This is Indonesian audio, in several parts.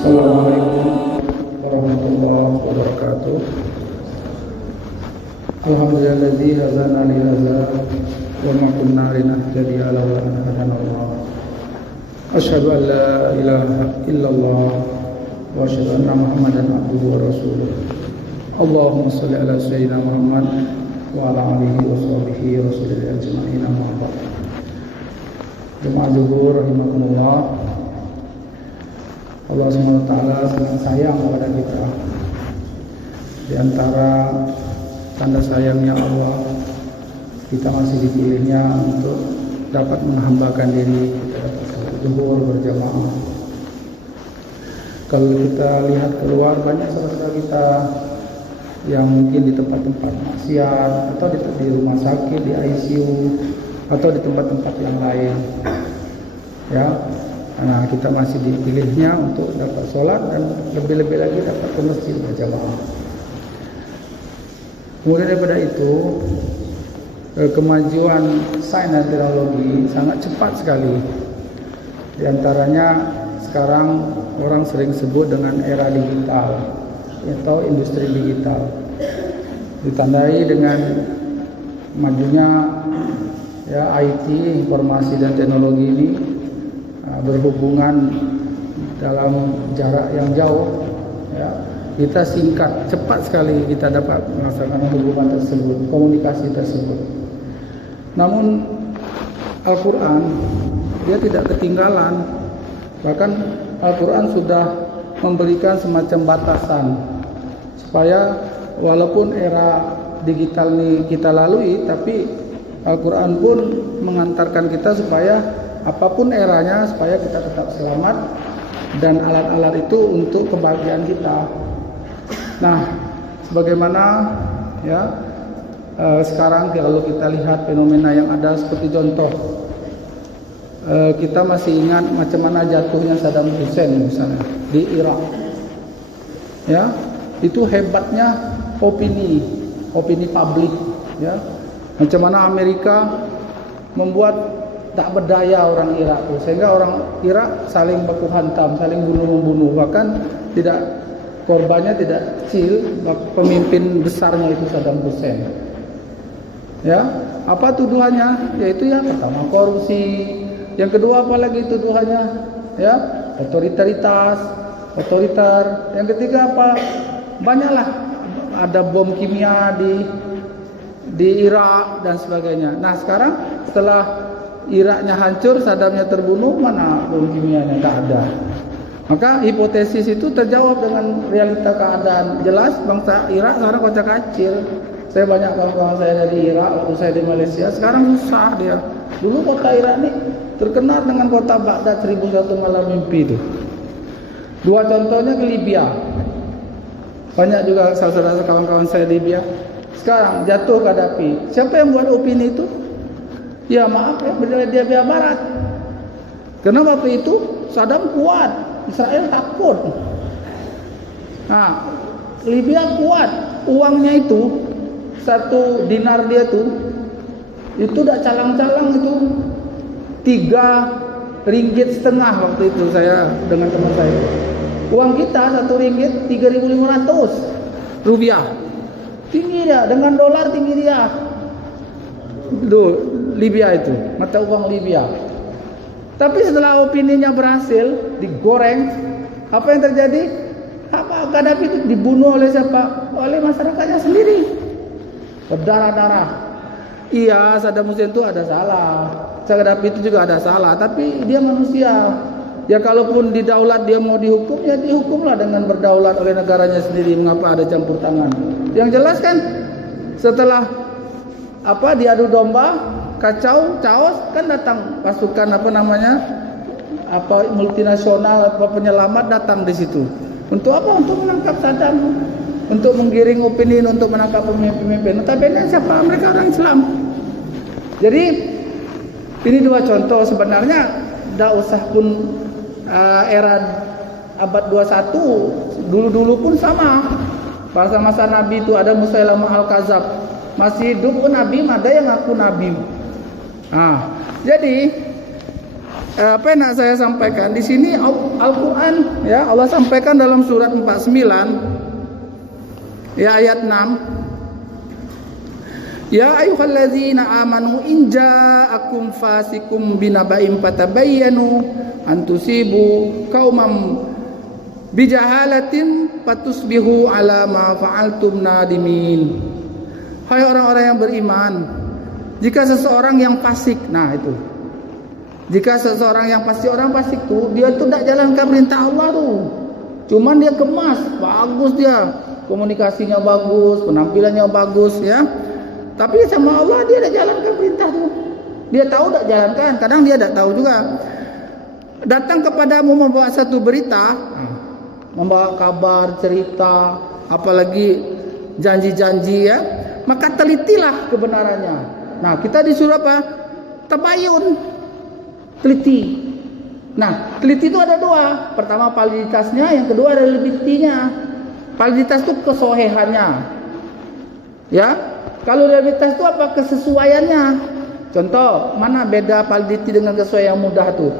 Assalamualaikum warahmatullahi wabarakatuh. Alhamdulilladzi hadzana li hadza wa ma kunna linahtadiya laula an hadana Allah. Asyhadu an la ilaha illallah wa asyhadu anna Muhammadan abduhu wa rasuluh. Allahumma shalli ala sayyidina Muhammad wa ala alihi wa sahbihi wa sallim ajma'in. Amma ba'd. Jemaah zuhur rahimakumullah. Allah SWT sangat sayang kepada kita. Di antara tanda sayangnya Allah, kita masih dipilihnya untuk dapat menghambakan diri, kita dapat zuhur berjamaah. Kalau kita lihat keluar, banyak saudara kita yang mungkin di tempat-tempat maksiat, atau di rumah sakit, di ICU, atau di tempat-tempat yang lain. Ya. Nah, kita masih dipilihnya untuk dapat sholat dan lebih-lebih lagi dapat ke masjid berjamaah. Kemudian daripada itu, kemajuan sains dan teknologi sangat cepat sekali. Di antaranya sekarang orang sering sebut dengan era digital atau industri digital. Ditandai dengan majunya IT, informasi dan teknologi ini berhubungan dalam jarak yang jauh, ya, kita singkat, cepat sekali kita dapat melaksanakan hubungan tersebut, komunikasi tersebut. Namun Al-Quran dia tidak ketinggalan, bahkan Al-Quran sudah memberikan semacam batasan supaya walaupun era digital ini kita lalui, tapi Al-Quran pun mengantarkan kita supaya apapun eranya, supaya kita tetap selamat dan alat-alat itu untuk kebahagiaan kita. Nah, sebagaimana sekarang kalau kita lihat fenomena yang ada, seperti contoh, kita masih ingat macam mana jatuhnya Saddam Hussein misalnya di Irak. Ya, itu hebatnya opini publik. Ya, macam mana Amerika membuat tak berdaya orang Irak itu, sehingga orang Irak saling baku hantam, saling bunuh-membunuh, bahkan korbannya tidak kecil, pemimpin besarnya itu Saddam Hussein. Ya, apa tuduhannya? Yaitu yang pertama korupsi, yang kedua apalagi tuduhannya? Ya, otoriter, yang ketiga apa? Banyaklah, ada bom kimia di Irak dan sebagainya. Nah, sekarang setelah Iraknya hancur, Saddamnya terbunuh, mana bom kimianya? Tak ada. Maka hipotesis itu terjawab dengan realita keadaan. Jelas bangsa Irak sekarang kocak-kacir. Saya banyak kawan-kawan saya dari Irak waktu saya di Malaysia. Sekarang susah dia. Dulu kota Irak ini terkenal dengan kota Baghdad 1001 malam mimpi itu. Dua contohnya ke Libya. Banyak juga saudara kawan-kawan saya di Libya. Sekarang jatuh Gaddafi. Siapa yang buat opini itu? Ya maaf ya, dia Barat. Karena waktu itu Saddam kuat, Israel takut. Nah, Libya kuat, uangnya itu 1 dinar dia itu udah calang-calang itu 3,5 ringgit waktu itu saya dengan teman saya. Uang kita 1 ringgit 3.500 rupiah. Tinggi dia, dengan dolar tinggi dia. Libya itu, mata uang Libya. Tapi setelah opininya berhasil digoreng, apa yang terjadi? Gaddafi itu dibunuh oleh siapa? Oleh masyarakatnya sendiri. Berdarah-darah. Iya, Saddam Hussein itu ada salah. Gaddafi itu juga ada salah, tapi dia manusia. Ya kalaupun didaulat dia mau dihukum, ya dihukumlah dengan berdaulat oleh negaranya sendiri. Mengapa ada campur tangan? Yang jelas kan setelah diadu domba, kacau, chaos, kan datang pasukan multinasional, penyelamat datang di situ. Untuk apa? Untuk menangkap Saddam, untuk menggiring opini, untuk menangkap pemimpin. Tapi siapa? Mereka orang Islam. Jadi ini dua contoh sebenarnya. Tidak usah pun era abad 21, dulu pun sama. Masa Nabi itu ada Musailamah Al-Kadzab. Masih hidup pun Nabi, ada yang ngaku Nabi. Nah, jadi apa yang nak saya sampaikan di sini Al-Qur'an ya, Allah sampaikan dalam surat 49 ya ayat 6. Ya ayyuhallazina amanu in ja'akum fasikum binaba'in fatabayyanu an tusibu qauman bijahalatin fatusbihu ala ma fa'altum nadimin. Hai orang-orang yang beriman, jika seseorang yang fasik, nah itu, jika seseorang yang orang fasik tuh, dia tuh tidak jalankan perintah Allah tuh, cuman dia kemas, bagus dia, komunikasinya bagus, penampilannya bagus ya, tapi sama Allah dia tidak jalankan perintah tuh, dia tahu tidak jalankan, kadang dia tidak tahu juga. Datang kepadamu membawa satu berita, membawa kabar, cerita, apalagi janji-janji ya, maka telitilah kebenarannya. Nah, kita disuruh apa? Tabayun, teliti. Nah, teliti itu ada dua. Pertama validitasnya, yang kedua reliability-nya. Validitas itu kesohihannya. Ya, kalau reliabilitas itu apa? Kesesuaiannya. Contoh, mana beda validity dengan kesesuaian yang mudah tuh?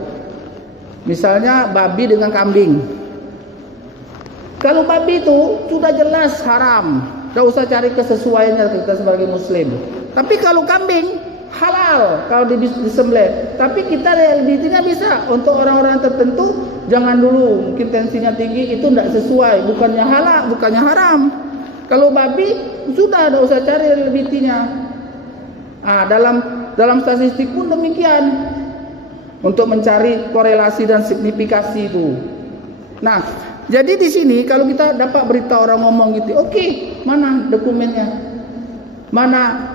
Misalnya babi dengan kambing. Kalau babi itu sudah jelas haram, tidak usah cari kesesuaiannya kita sebagai muslim. Tapi kalau kambing halal kalau disembelih. Tapi kita realitinya bisa untuk orang-orang tertentu, jangan dulu, mungkin tensinya tinggi, itu tidak sesuai, bukannya halal, bukannya haram. Kalau babi sudah tidak usah cari realitinya. Dalam statistik pun demikian, untuk mencari korelasi dan signifikasi itu. Nah, jadi di sini kalau kita dapat berita orang ngomong gitu, oke, mana dokumennya, mana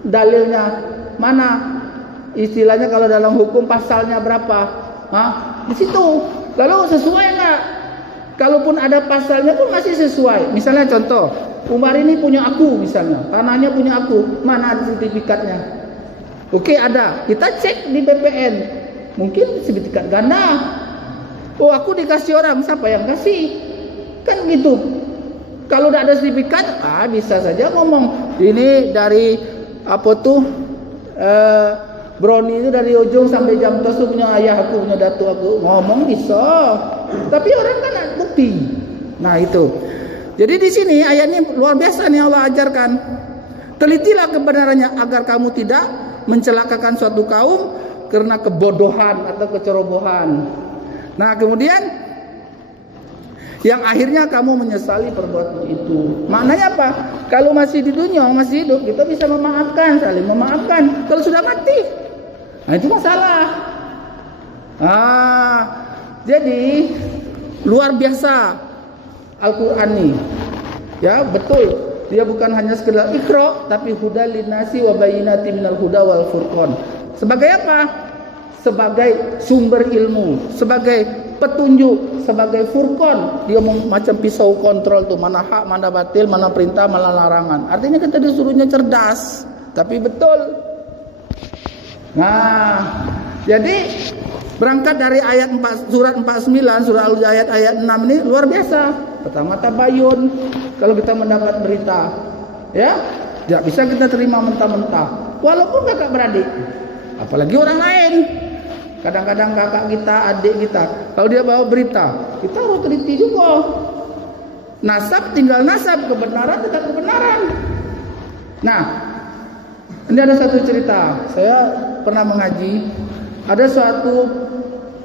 dalilnya, mana istilahnya kalau dalam hukum pasalnya berapa, di situ. Kalau sesuai enggak? Kalaupun ada pasalnya pun masih sesuai. Misalnya contoh, Umar ini punya aku misalnya, tanahnya punya aku, mana ada sertifikatnya? Oke, ada. Kita cek di BPN, mungkin sertifikat ganda. Oh, aku dikasih orang, siapa yang kasih? Kan gitu. Kalau tidak ada sertifikat, bisa saja ngomong ini dari apa tuh Brownie itu dari ujung sampai jam tos punya ayah aku, punya datu aku, ngomong bisa. Tapi orang kan ada bukti. Nah itu. Jadi di sini ayat ini luar biasa nih Allah ajarkan. Telitilah kebenarannya agar kamu tidak mencelakakan suatu kaum karena kebodohan atau kecerobohan. Nah kemudian yang akhirnya kamu menyesali perbuatan itu. Maknanya apa? Kalau masih di dunia, masih hidup, kita bisa memaafkan, saling memaafkan. Kalau sudah mati, nah itu masalah. Jadi luar biasa Al-Quran nih. Ya betul. Dia bukan hanya sekedar iqra, tapi hudal linnasi wa bayyinatin minal huda wal furqan. Sebagai apa? Sebagai sumber ilmu, sebagai petunjuk, sebagai furqan. Dia macam pisau kontrol tuh, mana hak, mana batil, mana perintah, mana larangan. Artinya kita disuruhnya cerdas, tapi betul. Nah, jadi berangkat dari ayat 4, surat 49, surah Al-Ayat ayat 6 ini luar biasa. Pertama tabayun, kalau kita mendapat berita, ya, tidak bisa kita terima mentah-mentah. Walaupun kakak beradik, apalagi orang lain. Kadang-kadang kakak kita, adik kita, kalau dia bawa berita, kita harus teliti juga. Nasab tinggal nasab, kebenaran tetap kebenaran. Nah, ini ada satu cerita. Saya pernah mengaji, ada suatu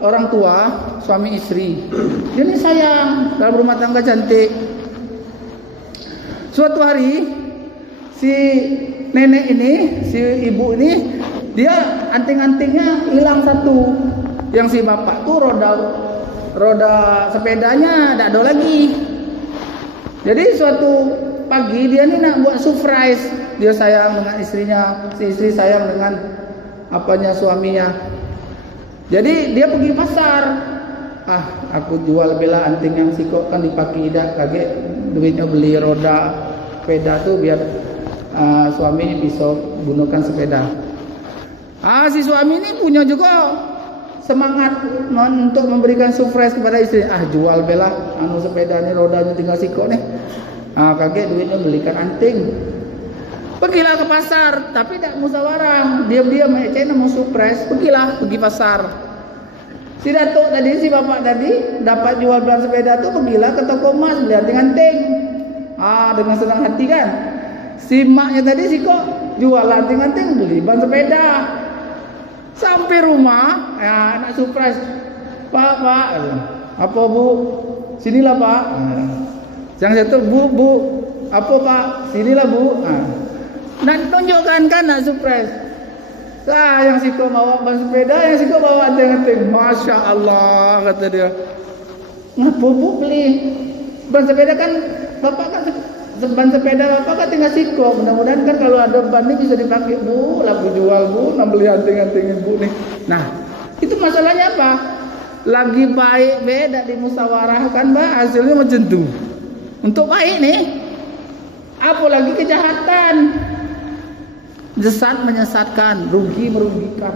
orang tua, suami istri. Dia ini sayang dalam rumah tangga cantik. Suatu hari si nenek ini, si ibu ini, dia anting-antingnya hilang satu. Yang si bapak tuh roda sepedanya tidak ada lagi. Jadi suatu pagi dia ini nak buat surprise. Dia sayang dengan istrinya, si istri sayang dengan apanya suaminya. Jadi dia pergi pasar. Aku jual bela anting yang sikok kan dipakai ida, kaget duitnya beli roda sepeda tuh biar suami bisa gunakan sepeda. Si suami ini punya juga semangat untuk memberikan surprise kepada istri. Jual bela sepeda ini rodanya tinggal sikok nih. Kaget duitnya belikan anting. Pergilah ke pasar, tapi tidak musyawarah, diam-diam aja mau surprise. Pergi pasar. Si datuk tadi, si bapak tadi dapat jual ban sepeda tuh pergilah ke toko emas beli anting-anting. Dengan senang hati kan. Si maknya tadi si kok jual anting-anting beli ban sepeda. Sampai rumah, anak surprise. Pak, apa bu? Sinilah pak. Yang satu bu, apa pak? Sinilah bu. Dan tunjukkan kan nak surprise. Yang si kok bawa ban sepeda, yang si kok bawa anting-anting. Masya Allah kata dia. Ngapa bu beli ban sepeda kan? Bapak kan ban sepeda bapak kan tinggal siko. Mudah-mudahan kan kalau ada ban ini bisa dipakai bu, laku jual bu, beli anting-anting ibu nih. Nah, itu masalahnya apa? Lagi baik beda dimusyawarahkan, Mbak, hasilnya macam tu. Untuk baik nih, apalagi kejahatan, sesat menyesatkan, rugi merugikan.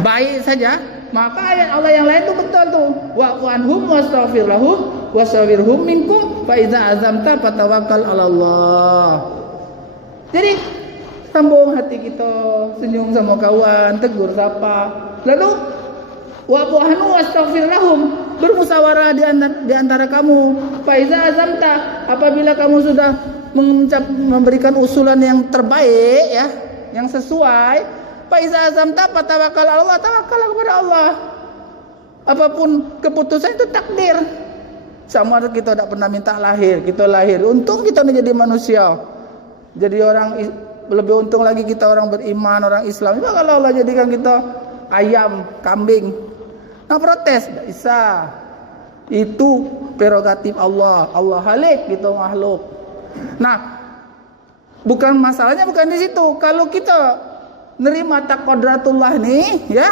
Baik saja, maka ayat Allah yang lain tu betul tu. Wa'fu anhum wastaghfir lahum wasawirhum minkum fa idza azamta fatawakkal 'ala Allah. Jadi sambung hati kita, senyum sama kawan, tegur sapa. Lalu wa'fu anhum wastaghfir lahum, bermusyawarah di antara kamu. Fa idza azamta, apabila kamu sudah memberikan usulan yang terbaik ya, yang sesuai, fa idza azamta fatawakkal 'ala Allah, tawakal kepada Allah. Apapun keputusan itu takdir. Sama kita tidak pernah minta lahir, kita lahir. Untung kita menjadi manusia. Jadi orang, lebih untung lagi kita orang beriman, orang Islam. Coba kalau Allah jadikan kita ayam, kambing. Nah protes, tidak bisa. Itu prerogatif Allah. Allah halik, kita makhluk. Nah, bukan masalahnya bukan di situ. Kalau kita nerima taqadratullah nih, ya,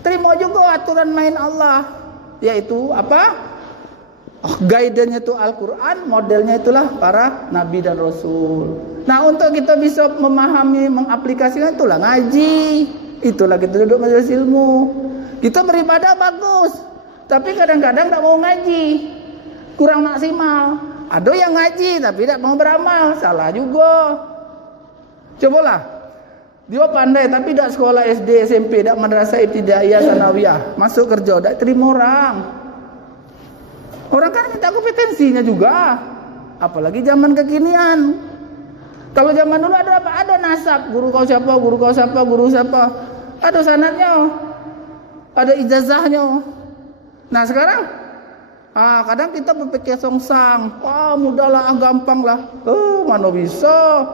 terima juga aturan main Allah. Yaitu apa? Guidance itu Al-Quran, modelnya itulah para nabi dan rasul. Nah, untuk kita bisa memahami, mengaplikasikan, itulah ngaji. Itulah kita duduk majelis ilmu. Kita beribadah bagus, tapi kadang-kadang tidak mau ngaji, kurang maksimal. Ada yang ngaji tapi tidak mau beramal, salah juga. Cobalah, dia pandai tapi tidak sekolah SD, SMP, tidak madrasah ibtidaiyah, sanawiyah, masuk kerja, tidak terima orang. Orang kan minta kompetensinya juga. Apalagi zaman kekinian. Kalau zaman dulu ada apa? Ada nasab. Guru kau siapa, guru kau siapa, guru siapa. Ada sanadnya. Ada ijazahnya. Nah sekarang, kadang kita berpikir songsang. Mudahlah, gampang lah. Mana bisa.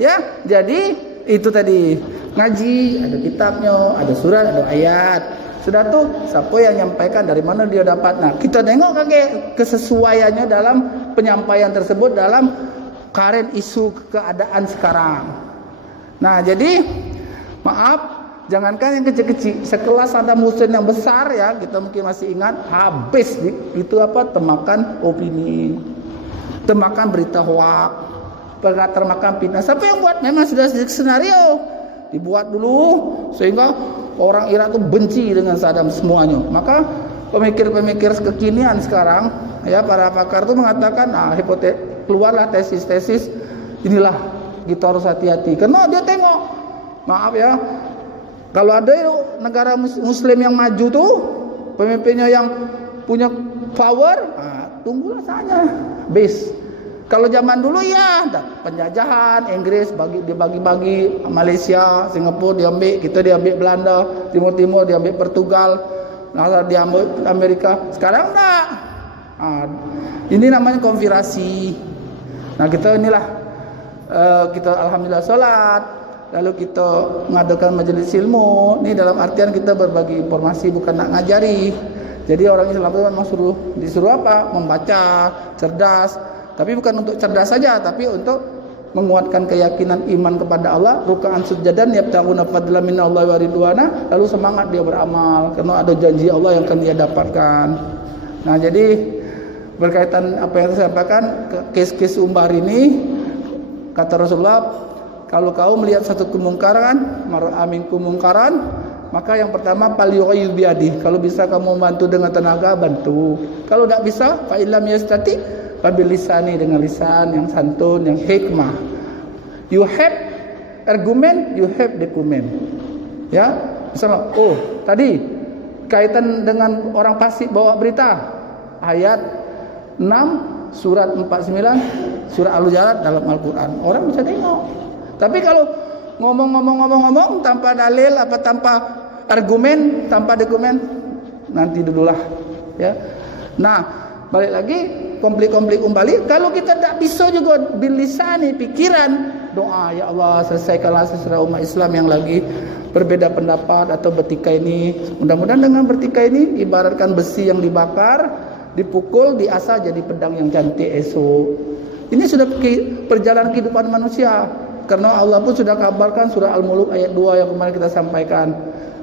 Ya, jadi itu tadi. Ngaji, ada kitabnya, ada surat, ada ayat. Sudah tuh, siapa yang nyampaikan, dari mana dia dapat. Nah, kita tengok kesesuaiannya dalam penyampaian tersebut dalam current isu keadaan sekarang. Nah, jadi maaf, jangankan yang kecil-kecil, sekelas Saddam Hussein yang besar ya, kita mungkin masih ingat, habis itu apa? Temakan opini, temakan berita hoak, termakan fitnah. Siapa yang buat? Memang sudah skenario dibuat dulu sehingga orang Irak itu benci dengan Saddam semuanya. Maka pemikir-pemikir kekinian sekarang ya, para pakar itu mengatakan keluarlah tesis-tesis inilah kita harus hati-hati. Karena dia tengok, maaf ya, kalau ada negara muslim yang maju tuh, pemimpinnya yang punya power, tunggulah saja base. Kalau zaman dulu ya penjajahan Inggris dibagi-bagi, Malaysia, Singapura diambil, kita diambil Belanda, Timur diambil Portugal, diambil Amerika. Sekarang enggak. Ini namanya konspirasi. Nah kita inilah kita alhamdulillah sholat, lalu kita mengadakan majelis ilmu. Ini dalam artian kita berbagi informasi, bukan nak ngajari. Jadi orang Islam itu memang disuruh apa? Membaca, cerdas. Tapi bukan untuk cerdas saja, tapi untuk menguatkan keyakinan iman kepada Allah, ruk'an sujadan yabtaguna fadlan minallahi wa ridwana, lalu semangat dia beramal karena ada janji Allah yang akan dia dapatkan. Nah, jadi berkaitan apa yang saya sampaikan, kes-kes umbar ini, kata Rasulullah, kalau kau melihat satu kemungkaran, mar'a minkum mungkaran, maka yang pertama falyughayyir biadi. Kalau bisa kamu bantu dengan tenaga, bantu. Kalau tidak bisa, fa illam yastati, bil lisani, dengan lisan yang santun, yang hikmah. You have argument, you have document. Ya, Misalnya, oh tadi kaitan dengan orang fasik bawa berita, ayat 6 surat 49 surah Al-Hujurat dalam Al-Quran, orang bisa tengok. Tapi kalau ngomong tanpa dalil, apa tanpa argumen, tanpa dokumen, nanti dululah ya. Nah, balik lagi konflik-konflik kembali. Kalau kita tidak bisa juga bilisani pikiran, doa, ya Allah selesaikanlah sesama umat Islam yang lagi berbeda pendapat atau bertikai ini. Mudah-mudahan dengan bertikai ini ibaratkan besi yang dibakar, dipukul, diasah jadi pedang yang cantik esok. Ini sudah perjalanan kehidupan manusia. Karena Allah pun sudah kabarkan surah Al-Muluk ayat 2 yang kemarin kita sampaikan.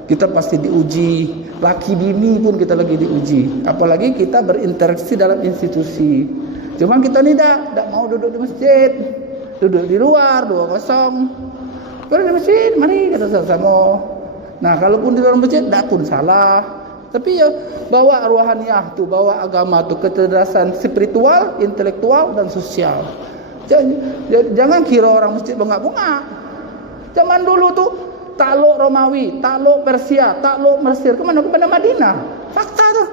Kita pasti diuji, laki bini pun kita lagi diuji. Apalagi kita berinteraksi dalam institusi. Cuma kita ni tidak mau duduk di masjid, duduk di luar 2-0. Kalau di masjid, mari kita sama-sama. Nah, kalaupun di luar masjid, tidak pun salah. Tapi ya bawa ruhaniyah tu, bawa agama tu, kecerdasan spiritual, intelektual dan sosial. Jangan kira orang masjid bengak-bengak. Zaman dulu tu takluk Romawi, takluk Persia, takluk Mesir, kemana? Kepada Madinah. Fakta tu.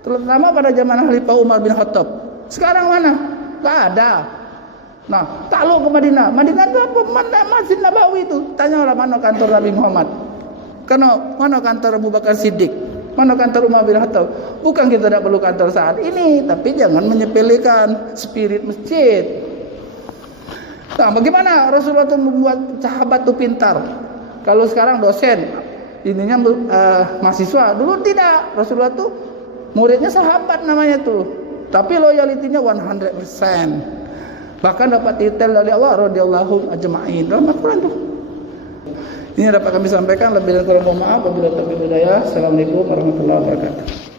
Terutama pada zaman Khalifah Umar bin Khattab. Sekarang mana? Tak ada. Nah, takluk ke Madinah. Madinah itu apa? Mana Masjid Nabawi itu? Tanyalah mana kantor Nabi Muhammad. Mana kantor Abu Bakar Siddiq? Mana kantor Umar bin Khattab? Bukan kita tidak perlu kantor saat ini, tapi jangan menyepelekan spirit masjid. Nah, bagaimana Rasulullah itu membuat sahabat itu pintar? Kalau sekarang dosen, ininya mahasiswa. Dulu tidak. Rasulullah itu muridnya sahabat namanya tuh. Tapi loyalitinya 100%. Bahkan dapat titel dari Allah radhiyallahu ajma'in dalam Al-Quran tuh. Ini dapat kami sampaikan, lebih dan kurang mohon maaf. Wabillahi taufiq wal hidayah. Assalamualaikum warahmatullahi wabarakatuh.